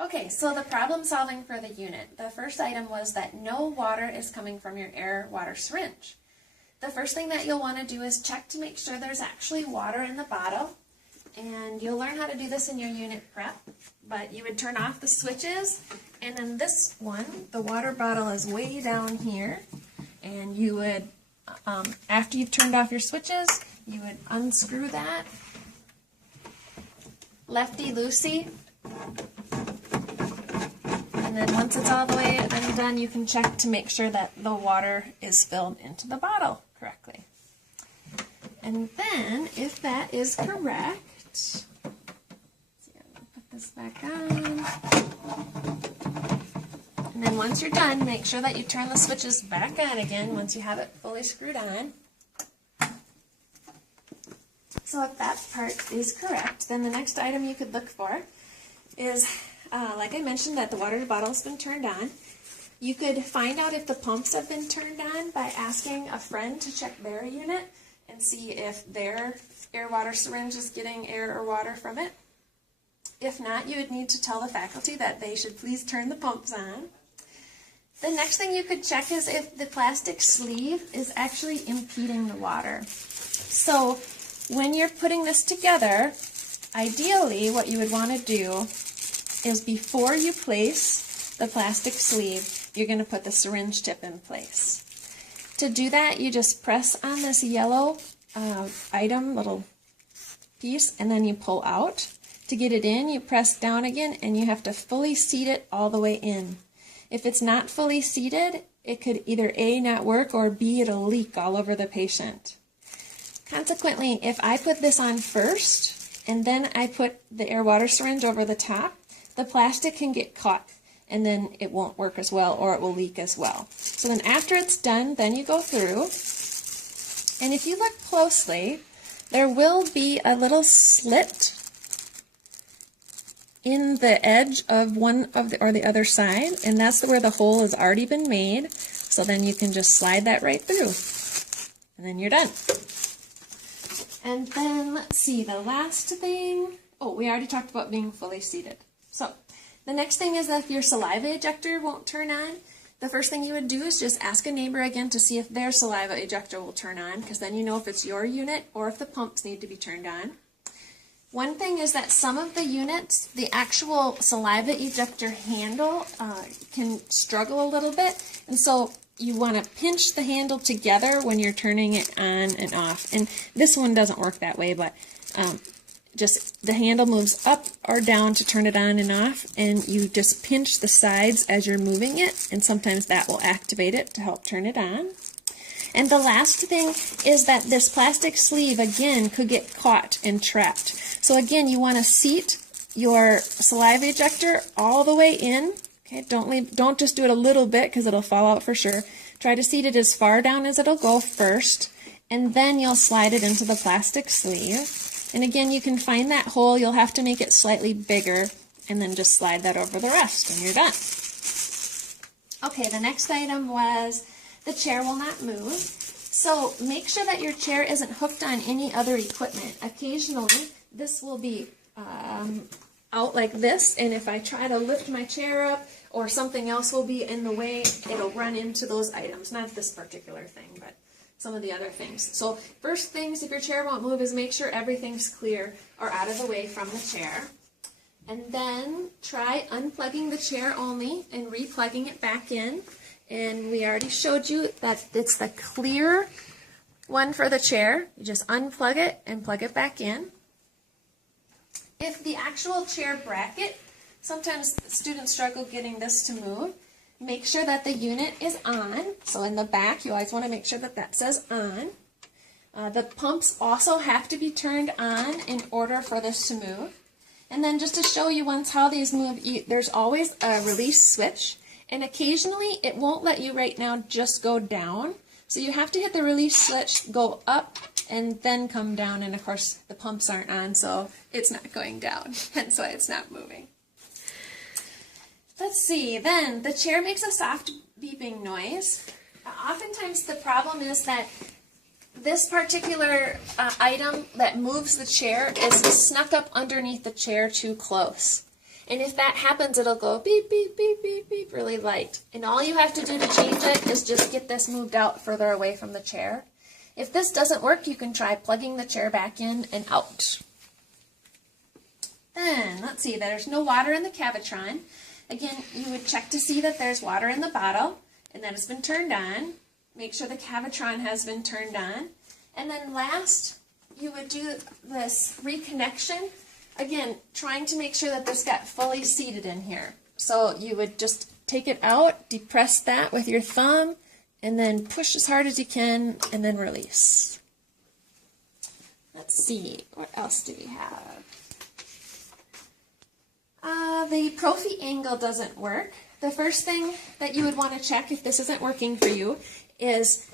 Okay, so the problem solving for the unit. The first item was that no water is coming from your air water syringe. The first thing that you'll want to do is check to make sure there's actually water in the bottle. And you'll learn how to do this in your unit prep. But you would turn off the switches, and in this one, the water bottle is way down here. And you would, after you've turned off your switches, you would unscrew that, lefty-loosey. And then once it's all the way undone, you can check to make sure that the water is filled into the bottle correctly. And then, if that is correct, let's see, I'm going to put this back on. And then once you're done, make sure that you turn the switches back on again once you have it fully screwed on. So if that part is correct, then the next item you could look for is, like I mentioned, that the water bottle has been turned on. You could find out if the pumps have been turned on by asking a friend to check their unit and see if their air water syringe is getting air or water from it. If not, you would need to tell the faculty that they should please turn the pumps on. The next thing you could check is if the plastic sleeve is actually impeding the water. So when you're putting this together, ideally what you would want to do is before you place the plastic sleeve, you're going to put the syringe tip in place. To do that, you just press on this yellow little piece, and then you pull out. To get it in, you press down again, and you have to fully seat it all the way in. If it's not fully seated, it could either A, not work, or B, it'll leak all over the patient. Consequently, if I put this on first, and then I put the air water syringe over the top, the plastic can get caught, and then it won't work as well, or it will leak as well. So then after it's done, then you go through, and if you look closely, there will be a little slit in the edge of one of the other side, and that's where the hole has already been made. So then you can just slide that right through, and then you're done. And then let's see, the last thing, oh, we already talked about being fully seated. So the next thing is that if your saliva ejector won't turn on, the first thing you would do is just ask a neighbor again to see if their saliva ejector will turn on, because then you know if it's your unit or if the pumps need to be turned on. One thing is that some of the units, the actual saliva ejector handle can struggle a little bit, and so you want to pinch the handle together when you're turning it on and off. And this one doesn't work that way, but just the handle moves up or down to turn it on and off, and you just pinch the sides as you're moving it, and sometimes that will activate it to help turn it on. And the last thing is that this plastic sleeve, again, could get caught and trapped. So again, you want to seat your saliva ejector all the way in. Okay, don't just do it a little bit because it'll fall out for sure. Try to seat it as far down as it'll go first, and then you'll slide it into the plastic sleeve. And again, you can find that hole. You'll have to make it slightly bigger, and then just slide that over the rest, and you're done. Okay, the next item was the chair will not move. So make sure that your chair isn't hooked on any other equipment. Occasionally, this will be out like this, and if I try to lift my chair up or something else will be in the way, it'll run into those items. Not this particular thing, but some of the other things. So first things, if your chair won't move, is make sure everything's clear or out of the way from the chair. And then try unplugging the chair only and replugging it back in. And we already showed you that it's the clear one for the chair. You just unplug it and plug it back in. If the actual chair bracket, sometimes students struggle getting this to move, make sure that the unit is on. So in the back, you always want to make sure that that says on. The pumps also have to be turned on in order for this to move. And then just to show you once how these move, there's always a release switch. And occasionally, it won't let you right now just go down. So you have to hit the release switch, go up, and then come down. And of course, the pumps aren't on, so it's not going down. Hence why it's not moving. Let's see, then the chair makes a soft beeping noise. Oftentimes, the problem is that this particular item that moves the chair is snuck up underneath the chair too close. And if that happens, it'll go beep, beep, beep, beep, beep, really light. And all you have to do to change it is just get this moved out further away from the chair. If this doesn't work, you can try plugging the chair back in and out. Then, let's see, there's no water in the Cavitron. Again, you would check to see that there's water in the bottle and that it's been turned on. Make sure the Cavitron has been turned on. And then last, you would do this reconnection. Again, trying to make sure that this got fully seated in here. So you would just take it out, depress that with your thumb, and then push as hard as you can, and then release. Let's see, what else do we have? The Profi angle doesn't work. The first thing that you would want to check if this isn't working for you is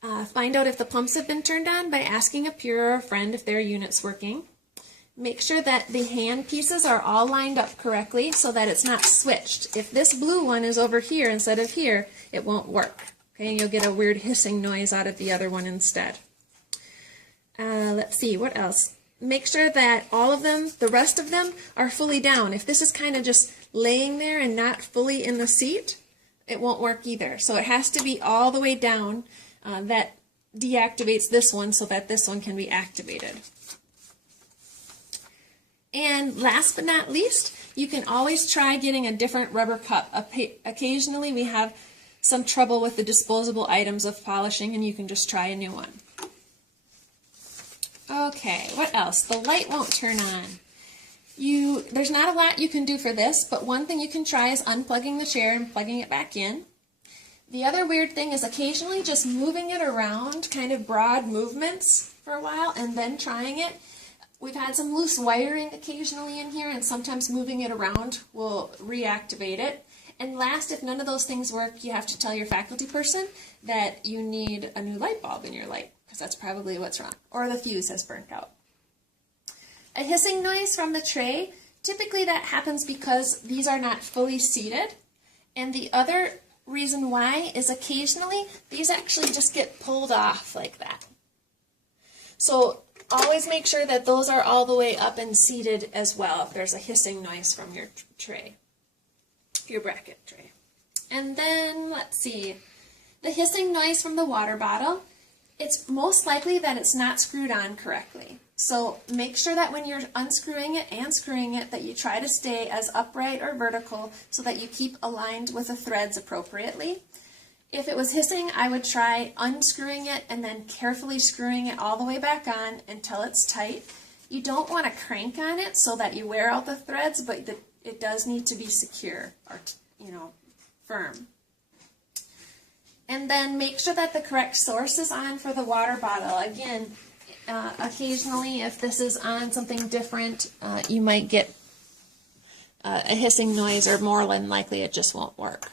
find out if the pumps have been turned on by asking a peer or a friend if their unit's working. Make sure that the hand pieces are all lined up correctly so that it's not switched. If this blue one is over here instead of here, it won't work. Okay, and you'll get a weird hissing noise out of the other one instead. Let's see, what else? Make sure that all of them, the rest of them, are fully down. If this is kind of just laying there and not fully in the seat, it won't work either. So it has to be all the way down. That deactivates this one so that this one can be activated. And last but not least, you can always try getting a different rubber cup. Occasionally we have some trouble with the disposable items of polishing, and you can just try a new one. Okay, what else? The light won't turn on. There's not a lot you can do for this, but one thing you can try is unplugging the chair and plugging it back in. The other weird thing is occasionally just moving it around, kind of broad movements for a while, and then trying it. We've had some loose wiring occasionally in here, and sometimes moving it around will reactivate it. And last, if none of those things work, you have to tell your faculty person that you need a new light bulb in your light, because that's probably what's wrong, or the fuse has burnt out. A hissing noise from the tray, typically that happens because these are not fully seated, and the other reason why is occasionally these actually just get pulled off like that. So always make sure that those are all the way up and seated as well if there's a hissing noise from your tray, your bracket tray. And then, let's see, the hissing noise from the water bottle, it's most likely that it's not screwed on correctly. So make sure that when you're unscrewing it and screwing it that you try to stay as upright or vertical so that you keep aligned with the threads appropriately. If it was hissing, I would try unscrewing it and then carefully screwing it all the way back on until it's tight. You don't want to crank on it so that you wear out the threads, but it does need to be secure or, firm. And then make sure that the correct source is on for the water bottle. Again, occasionally if this is on something different, you might get a hissing noise, or more than likely it just won't work.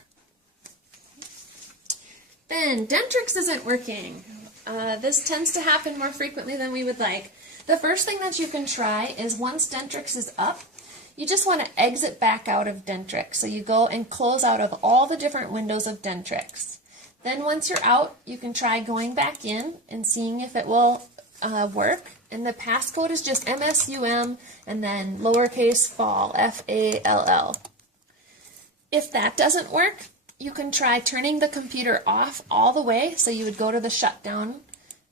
Then, Dentrix isn't working. This tends to happen more frequently than we would like. The first thing that you can try is once Dentrix is up, you just want to exit back out of Dentrix. So you go and close out of all the different windows of Dentrix. Then once you're out, you can try going back in and seeing if it will work. And the passcode is just MSUM and then lowercase fall, FALL. If that doesn't work, you can try turning the computer off all the way. So you would go to the shutdown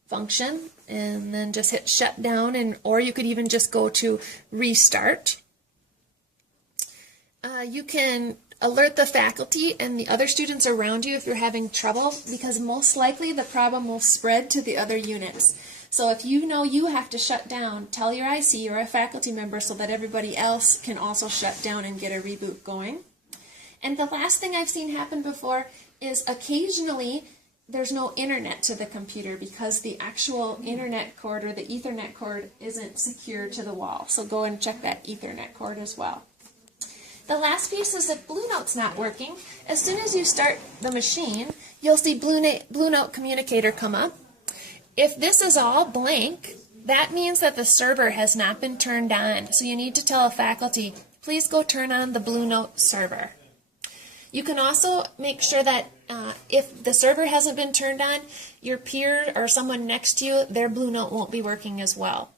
function and then just hit shutdown, or you could even just go to restart. You can alert the faculty and the other students around you if you're having trouble, because most likely the problem will spread to the other units. So if you know you have to shut down, tell your IC or a faculty member so that everybody else can also shut down and get a reboot going. And the last thing I've seen happen before is occasionally there's no internet to the computer because the actual internet cord or the Ethernet cord isn't secured to the wall. So go and check that Ethernet cord as well. The last piece is if Blue Note's not working, as soon as you start the machine, you'll see Blue Note communicator come up. If this is all blank, that means that the server has not been turned on. So you need to tell a faculty, please go turn on the Blue Note server. You can also make sure that if the server hasn't been turned on, your peer or someone next to you, their Blue Note won't be working as well.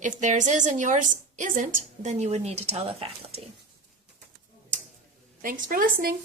If theirs is and yours isn't, then you would need to tell the faculty. Thanks for listening.